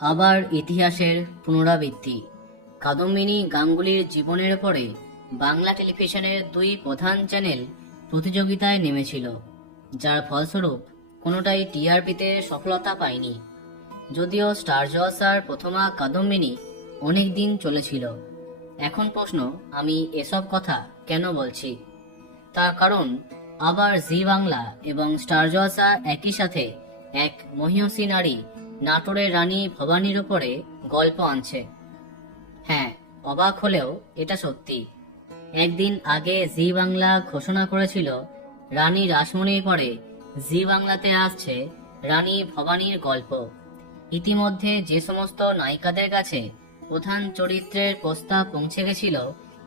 আবার ইতিহাসের পুনরাবৃত্তি। কাদম্বিনী গাঙ্গুলির জীবনের পরে বাংলা টেলিভিশনের দুই প্রধান চ্যানেল প্রতিযোগিতায় নেমেছিল, যার ফলস্বরূপ কোনোটাই টিআরপিতে সফলতা পায়নি। যদিও স্টার জলসার প্রথমা কাদম্বিনী অনেক দিন চলেছিল। এখন প্রশ্ন, আমি এসব কথা কেন বলছি? তার কারণ, আবার জি বাংলা এবং স্টার জলসা একই সাথে এক মহিয়সী নারী নাটোরের রানী ভবানীর উপরে গল্প আনছে। হ্যাঁ, অবাক হলেও এটা সত্যি। একদিন আগে জি বাংলা ঘোষণা করেছিল রানী রাসমণির পরে জি বাংলাতে আসছে রানী ভবানীর গল্প। ইতিমধ্যে যে সমস্ত নায়িকাদের কাছে প্রধান চরিত্রের প্রস্তাব পৌঁছে গেছিল,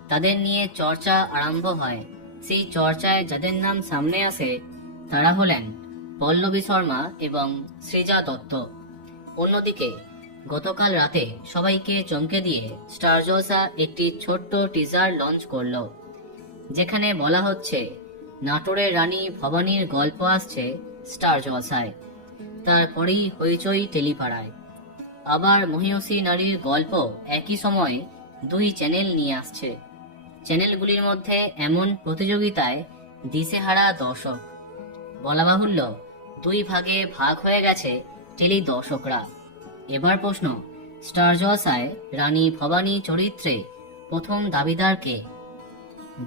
তাদের নিয়ে চর্চা আরম্ভ হয়। সেই চর্চায় যাদের নাম সামনে আসে তারা হলেন পল্লবী শর্মা এবং সৃজা দত্ত। অন্যদিকে গতকাল রাতে সবাইকে চমকে দিয়ে স্টার জলসা একটি ছোট্ট টিজার লঞ্চ করলো, যেখানে বলা হচ্ছে নাটোরের রানী ভবানীর গল্প আসছে স্টার জলসায়। তারপরেই হইচই টেলিপাড়ায়। আবার মহিয়সী নারীর গল্প একই সময়ে দুই চ্যানেল নিয়ে আসছে। চ্যানেলগুলির মধ্যে এমন প্রতিযোগিতায় দিশেহারা দর্শক। বলা বাহুল্য, দুই ভাগে ভাগ হয়ে গেছে টেলি দর্শকরা। এবার প্রশ্ন, স্টার জলসায় রানী ভবানী চরিত্রে প্রথম দাবিদার কে?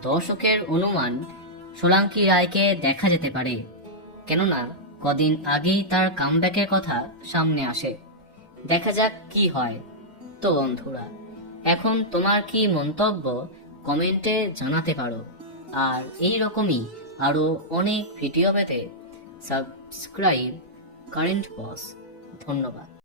দর্শকের অনুমান, সোলাঙ্কি রায়কে দেখা যেতে পারে, কেননা কদিন আগেই তার কামব্যাকের কথা সামনে আসে। দেখা যাক কি হয়। তো বন্ধুরা, এখন তোমার কি মন্তব্য কমেন্টে জানাতে পারো। আর এই রকমই আরো অনেক ভিডিও পেতে সাবস্ক্রাইব কারেন্ট বস। ধন্যবাদ।